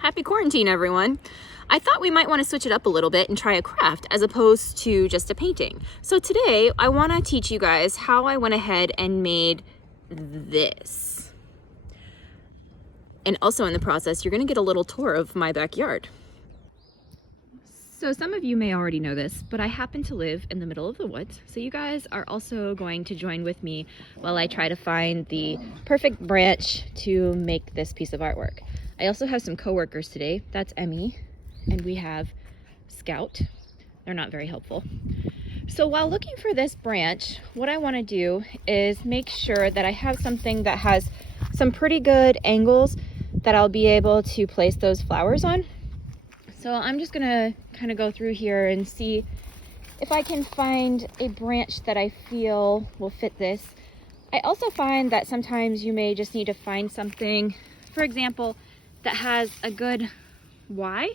Happy quarantine, everyone. I thought we might want to switch it up a little bit and try a craft as opposed to just a painting. So today I want to teach you guys how I went ahead and made this. And also in the process, you're going to get a little tour of my backyard. So some of you may already know this, but I happen to live in the middle of the woods. So you guys are also going to join with me while I try to find the perfect branch to make this piece of artwork. I also have some coworkers today. That's Emmy, and we have Scout. They're not very helpful. So while looking for this branch, what I want to do is make sure that I have something that has some pretty good angles that I'll be able to place those flowers on. So I'm just gonna kind of go through here and see if I can find a branch that I feel will fit this. I also find that sometimes you may just need to find something, for example, that has a good Y.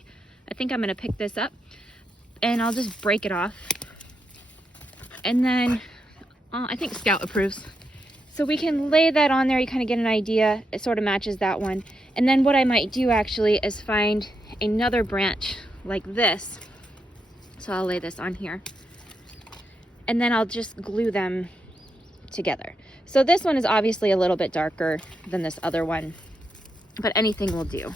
I think I'm gonna pick this up and I'll just break it off. And then I think Scout approves. So we can lay that on there, you kind of get an idea. It sort of matches that one. And then what I might do actually is find another branch like this. So I'll lay this on here. And then I'll just glue them together. So this one is obviously a little bit darker than this other one, but anything will do.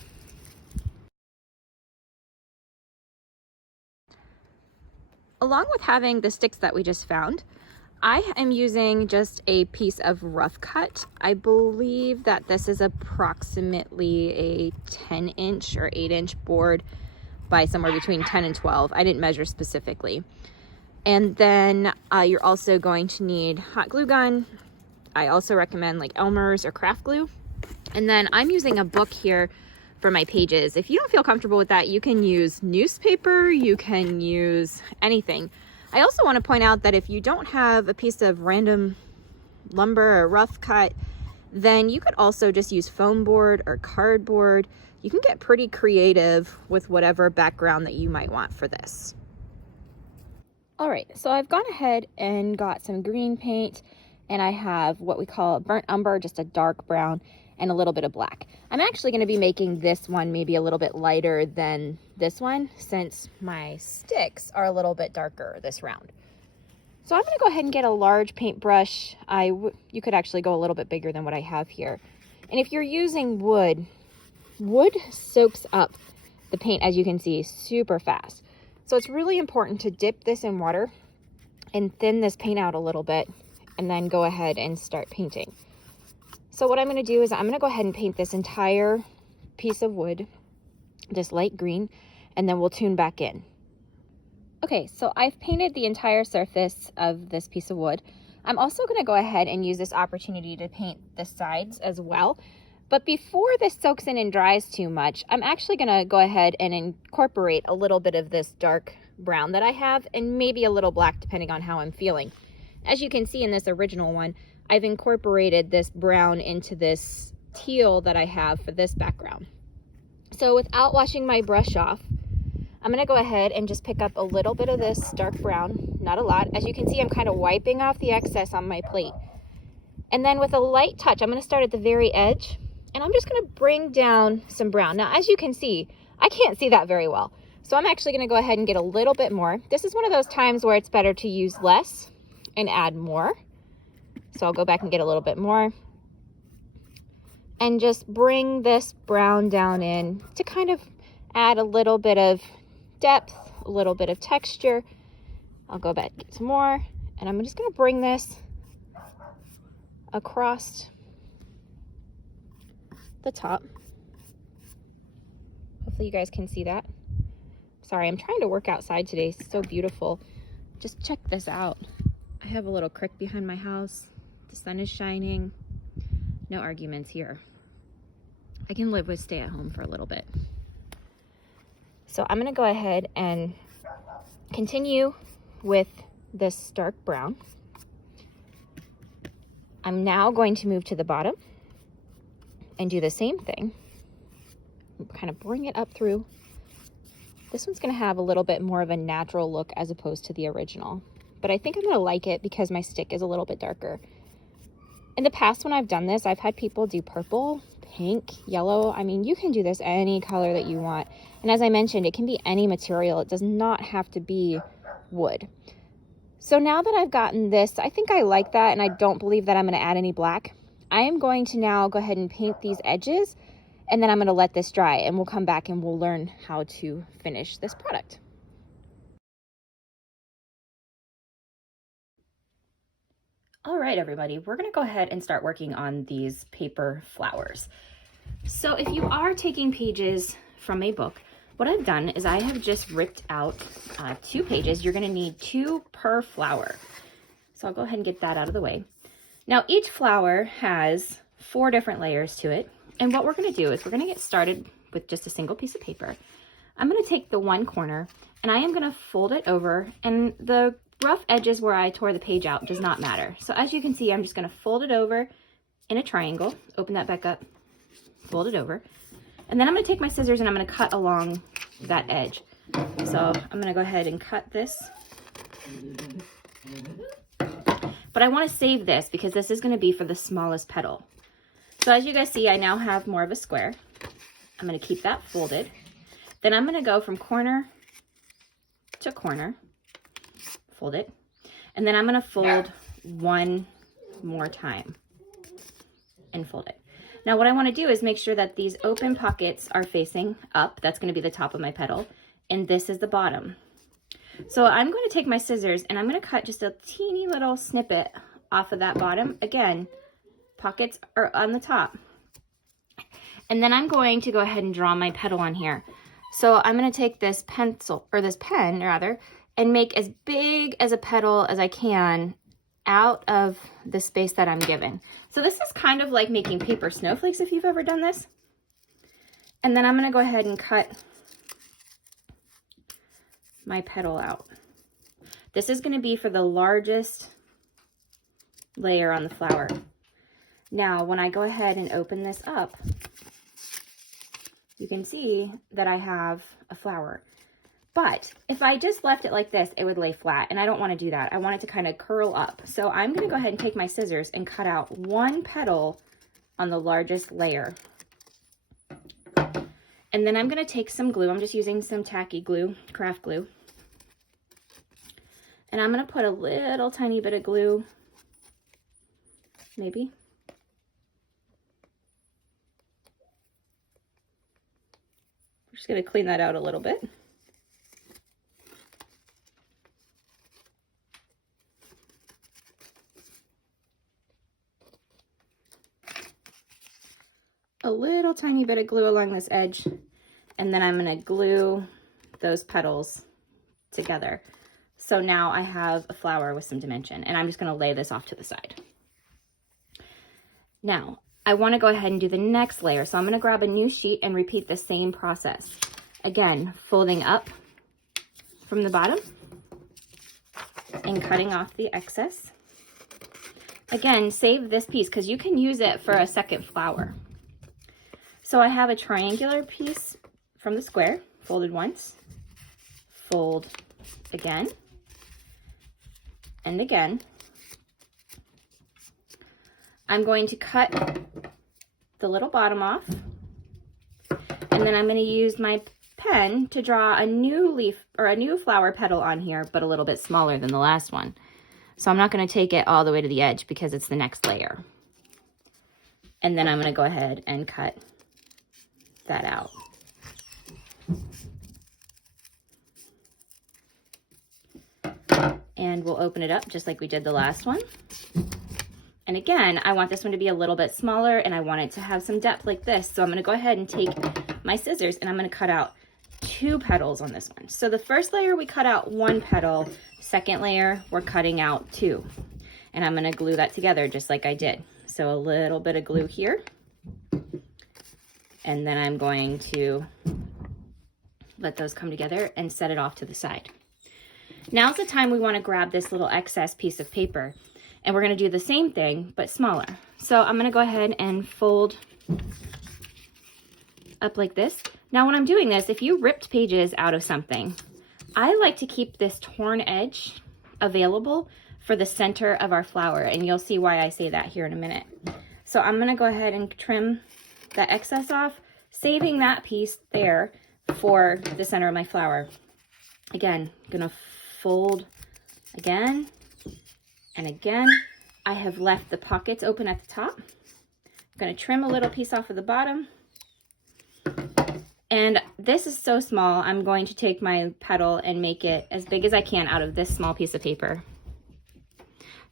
Along with having the sticks that we just found, I am using just a piece of rough cut. I believe that this is approximately a 10-inch or 8-inch board by somewhere between 10 and 12. I didn't measure specifically. And then you're also going to need hot glue gun. I also recommend like Elmer's or craft glue. And then I'm using a book here for my pages. If you don't feel comfortable with that, you can use newspaper, you can use anything. I also want to point out that if you don't have a piece of random lumber or rough cut, then you could also just use foam board or cardboard. You can get pretty creative with whatever background that you might want for this. All right, so I've gone ahead and got some green paint, and I have what we call burnt umber, just a dark brown, and a little bit of black. I'm actually going to be making this one maybe a little bit lighter than this one since my sticks are a little bit darker this round. So I'm going to go ahead and get a large paintbrush. You could actually go a little bit bigger than what I have here. And if you're using wood, wood soaks up the paint, as you can see, super fast. So it's really important to dip this in water and thin this paint out a little bit and then go ahead and start painting. So what I'm going to do is I'm going to go ahead and paint this entire piece of wood, just light green, and then we'll tune back in. Okay, so I've painted the entire surface of this piece of wood. I'm also going to go ahead and use this opportunity to paint the sides as well. But before this soaks in and dries too much, I'm actually going to go ahead and incorporate a little bit of this dark brown that I have and maybe a little black depending on how I'm feeling. As you can see in this original one, I've incorporated this brown into this teal that I have for this background. So without washing my brush off, I'm going to go ahead and just pick up a little bit of this dark brown, not a lot. As you can see, I'm kind of wiping off the excess on my plate. And then with a light touch, I'm going to start at the very edge, and I'm just going to bring down some brown. Now, as you can see, I can't see that very well. So I'm actually going to go ahead and get a little bit more. This is one of those times where it's better to use less and add more. So I'll go back and get a little bit more and just bring this brown down in to kind of add a little bit of depth, a little bit of texture. I'll go back and get some more, and I'm just going to bring this across the top. Hopefully you guys can see that. Sorry, I'm trying to work outside today. It's so beautiful. Just check this out. I have a little creek behind my house. The sun is shining. No arguments here. I can live with stay at home for a little bit. So I'm going to go ahead and continue with this dark brown. I'm now going to move to the bottom and do the same thing. Kind of bring it up through. This one's going to have a little bit more of a natural look as opposed to the original. But I think I'm going to like it because my stick is a little bit darker. In the past when I've done this, I've had people do purple pink, yellow. I mean, you can do this any color that you want. And as I mentioned, it can be any material. It does not have to be wood. So now that I've gotten this, I think I like that, and I don't believe that I'm going to add any black. I am going to now go ahead and paint these edges, and then I'm going to let this dry, and we'll come back and we'll learn how to finish this product. All right, everybody, we're going to go ahead and start working on these paper flowers. So if you are taking pages from a book, what I've done is I have just ripped out 2 pages. You're going to need 2 per flower. So I'll go ahead and get that out of the way. Now each flower has 4 different layers to it. And what we're going to do is we're going to get started with just a single piece of paper. I'm going to take the one corner and I am going to fold it over, and the rough edges where I tore the page out does not matter. So as you can see, I'm just going to fold it over in a triangle, open that back up, fold it over. And then I'm going to take my scissors and I'm going to cut along that edge. So I'm going to go ahead and cut this. But I want to save this because this is going to be for the smallest petal. So as you guys see, I now have more of a square. I'm going to keep that folded. Then I'm going to go from corner to corner, fold it. And then I'm going to fold one more time and fold it. Now what I want to do is make sure that these open pockets are facing up. That's going to be the top of my petal. And this is the bottom. So I'm going to take my scissors and I'm going to cut just a teeny little snippet off of that bottom. Again, pockets are on the top. And then I'm going to go ahead and draw my petal on here. So I'm going to take this pencil, or this pen rather, and make as big as a petal as I can out of the space that I'm given. So this is kind of like making paper snowflakes if you've ever done this. And then I'm going to go ahead and cut my petal out. This is going to be for the largest layer on the flower. Now, when I go ahead and open this up, you can see that I have a flower. But if I just left it like this, it would lay flat, and I don't want to do that. I want it to kind of curl up. So I'm going to go ahead and take my scissors and cut out one petal on the largest layer. And then I'm going to take some glue. I'm just using some tacky glue, craft glue. And I'm going to put a little tiny bit of glue, maybe. We're just going to clean that out a little bit. A little tiny bit of glue along this edge, and then I'm going to glue those petals together. So now I have a flower with some dimension, and I'm just going to lay this off to the side. Now, I want to go ahead and do the next layer. So I'm going to grab a new sheet and repeat the same process. Again, folding up from the bottom and cutting off the excess. Again, save this piece because you can use it for a second flower. So I have a triangular piece from the square, folded once, fold again, and again. I'm going to cut the little bottom off, and then I'm going to use my pen to draw a new leaf or a new flower petal on here, but a little bit smaller than the last one. So I'm not going to take it all the way to the edge because it's the next layer. And then I'm going to go ahead and cut that out. And we'll open it up just like we did the last one. And again, I want this one to be a little bit smaller and I want it to have some depth like this. So I'm gonna go ahead and take my scissors and I'm gonna cut out 2 petals on this one. So the first layer we cut out 1 petal, second layer we're cutting out 2. And I'm gonna glue that together just like I did. So a little bit of glue here. And then I'm going to let those come together and set it off to the side. Now's the time we want to grab this little excess piece of paper, and we're going to do the same thing but smaller. So I'm going to go ahead and fold up like this. Now when I'm doing this, if you ripped pages out of something, I like to keep this torn edge available for the center of our flower, and you'll see why I say that here in a minute. So I'm going to go ahead and trim that excess off, saving that piece there for the center of my flower. Again, gonna fold again and again. I have left the pockets open at the top. I'm gonna trim a little piece off of the bottom. And this is so small, I'm going to take my petal and make it as big as I can out of this small piece of paper.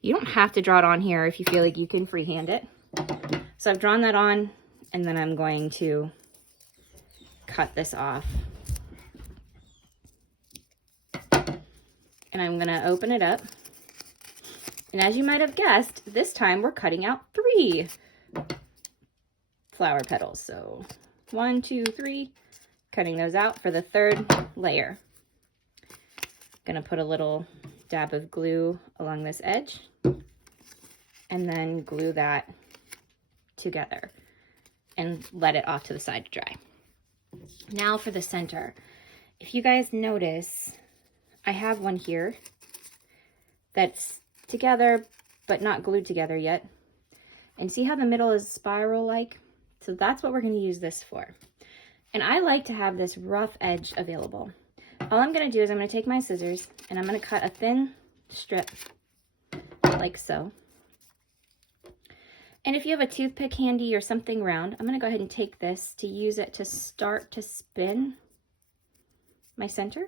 You don't have to draw it on here if you feel like you can freehand it. So I've drawn that on, and then I'm going to cut this off. And I'm gonna open it up. And as you might have guessed, this time we're cutting out 3 flower petals. So 1, 2, 3, cutting those out for the 3rd layer. Gonna put a little dab of glue along this edge and then glue that together and let it off to the side to dry. Now for the center. If you guys notice, I have one here that's together but not glued together yet. And see how the middle is spiral-like? So that's what we're going to use this for. And I like to have this rough edge available. All I'm going to do is I'm going to take my scissors and I'm going to cut a thin strip like so. And if you have a toothpick handy or something round, I'm going to go ahead and take this to use it to start to spin my center.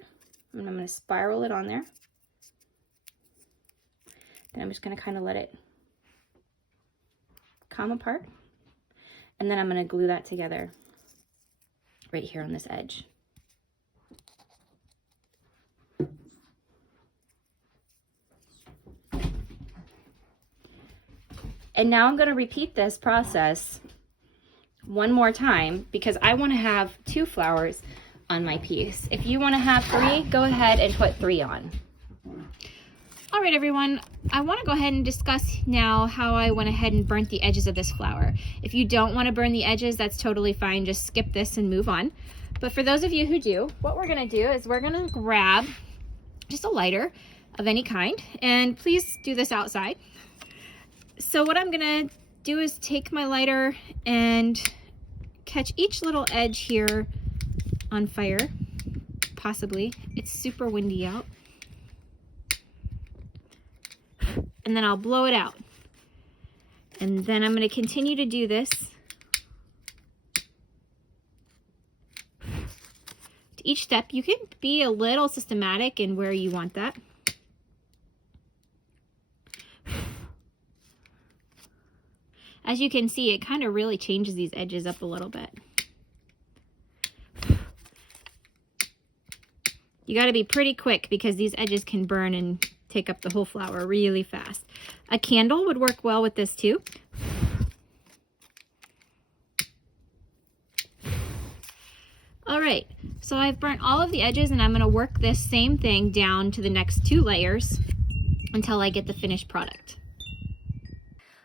And I'm going to spiral it on there. Then I'm just going to kind of let it come apart. And then I'm going to glue that together right here on this edge. And now I'm going to repeat this process one more time because I want to have 2 flowers on my piece. If you want to have 3, go ahead and put 3 on. All right, everyone, I want to go ahead and discuss now how I went ahead and burnt the edges of this flower. If you don't want to burn the edges, that's totally fine. Just skip this and move on. But for those of you who do, what we're going to do is we're going to grab just a lighter of any kind, and please do this outside. So what I'm going to do is take my lighter and catch each little edge here on fire, possibly. It's super windy out. And then I'll blow it out. And then I'm going to continue to do this to each step. You can be a little systematic in where you want that. As you can see, it kind of really changes these edges up a little bit. You got to be pretty quick because these edges can burn and take up the whole flower really fast. A candle would work well with this too. All right, so I've burnt all of the edges and I'm going to work this same thing down to the next 2 layers until I get the finished product.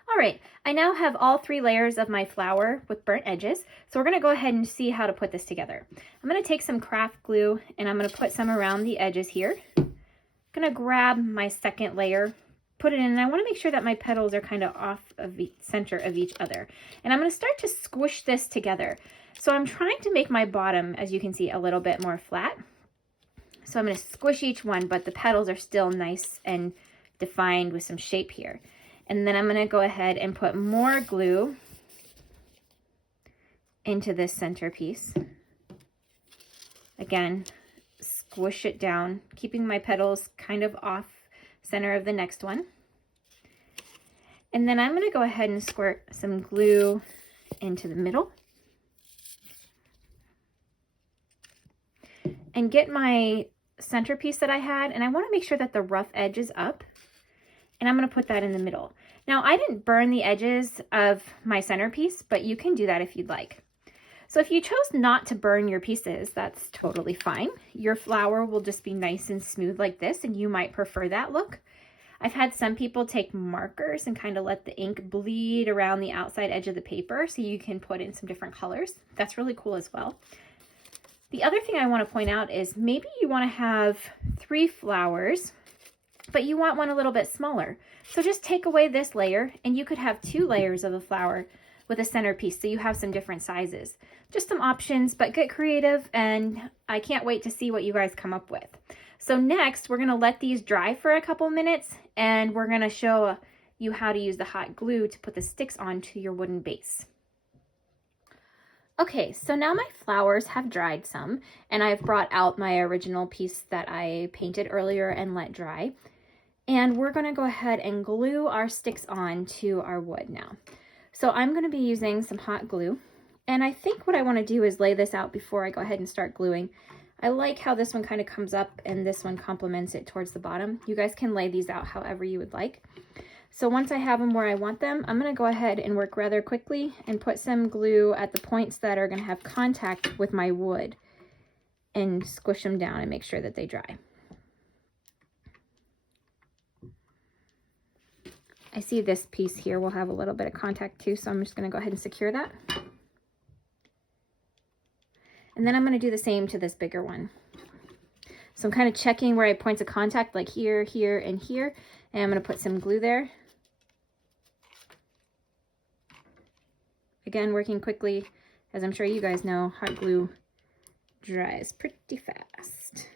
All right, I now have all 3 layers of my flower with burnt edges, so we're going to go ahead and see how to put this together. I'm going to take some craft glue and I'm going to put some around the edges here. I'm going to grab my 2nd layer, put it in, and I want to make sure that my petals are kind of off of the center of each other. And I'm going to start to squish this together. So I'm trying to make my bottom, as you can see, a little bit more flat. So I'm going to squish each one, but the petals are still nice and defined with some shape here. And then I'm going to go ahead and put more glue into this center piece. Again, squish it down, keeping my petals kind of off center of the next one. And then I'm going to go ahead and squirt some glue into the middle. And get my centerpiece that I had, and I want to make sure that the rough edge is up. And I'm going to put that in the middle. Now, I didn't burn the edges of my centerpiece, but you can do that if you'd like. So if you chose not to burn your pieces, that's totally fine. Your flower will just be nice and smooth like this, and you might prefer that look. I've had some people take markers and kind of let the ink bleed around the outside edge of the paper so you can put in some different colors. That's really cool as well. The other thing I want to point out is maybe you want to have 3 flowers, but you want one a little bit smaller. So just take away this layer and you could have 2 layers of a flower with a centerpiece, so you have some different sizes. Just some options, but get creative, and I can't wait to see what you guys come up with. So next, we're gonna let these dry for a couple minutes, and we're gonna show you how to use the hot glue to put the sticks onto your wooden base. Okay, so now my flowers have dried some, and I've brought out my original piece that I painted earlier and let dry. And we're gonna go ahead and glue our sticks on to our wood now. So I'm gonna be using some hot glue. And I think what I wanna do is lay this out before I go ahead and start gluing. I like how this one kind of comes up and this one complements it towards the bottom. You guys can lay these out however you would like. So once I have them where I want them, I'm gonna go ahead and work rather quickly and put some glue at the points that are gonna have contact with my wood and squish them down and make sure that they dry. I see this piece here will have a little bit of contact too, so I'm just gonna go ahead and secure that. And then I'm gonna do the same to this bigger one. So I'm kind of checking where I points of contact, like here, here, and here. And I'm gonna put some glue there. Again, working quickly. As I'm sure you guys know, hot glue dries pretty fast.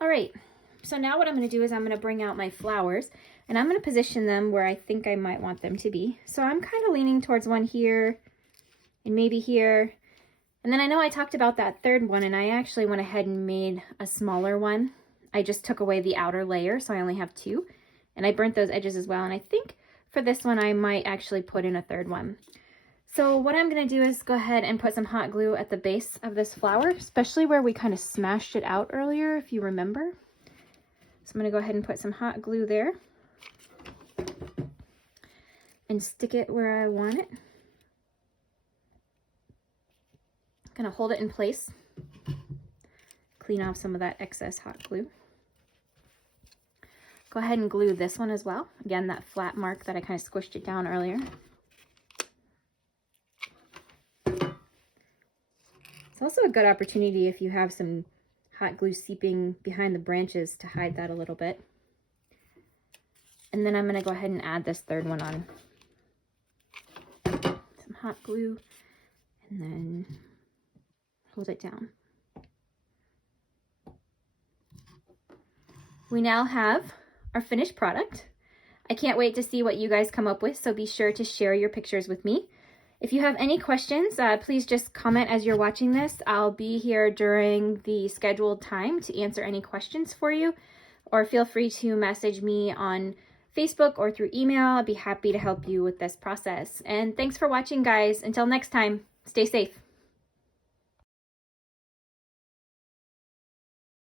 All right, so now what I'm gonna do is I'm gonna bring out my flowers and I'm gonna position them where I think I might want them to be. So I'm kind of leaning towards one here and maybe here. And then I know I talked about that third one, and I actually went ahead and made a smaller one. I just took away the outer layer, so I only have two. And I burnt those edges as well. And I think for this one, I might actually put in a third one. So what I'm gonna do is go ahead and put some hot glue at the base of this flower, especially where we kind of smashed it out earlier, if you remember. So I'm gonna go ahead and put some hot glue there and stick it where I want it. Gonna hold it in place, clean off some of that excess hot glue. Go ahead and glue this one as well. Again, that flat mark that I kind of squished it down earlier. It's also a good opportunity if you have some hot glue seeping behind the branches to hide that a little bit. And then I'm gonna go ahead and add this third one on. Some hot glue, and then hold it down. We now have our finished product. I can't wait to see what you guys come up with, so be sure to share your pictures with me. If you have any questions, please just comment as you're watching this. I'll be here during the scheduled time to answer any questions for you, or feel free to message me on Facebook or through email. I'll be happy to help you with this process. And thanks for watching, guys. Until next time, stay safe.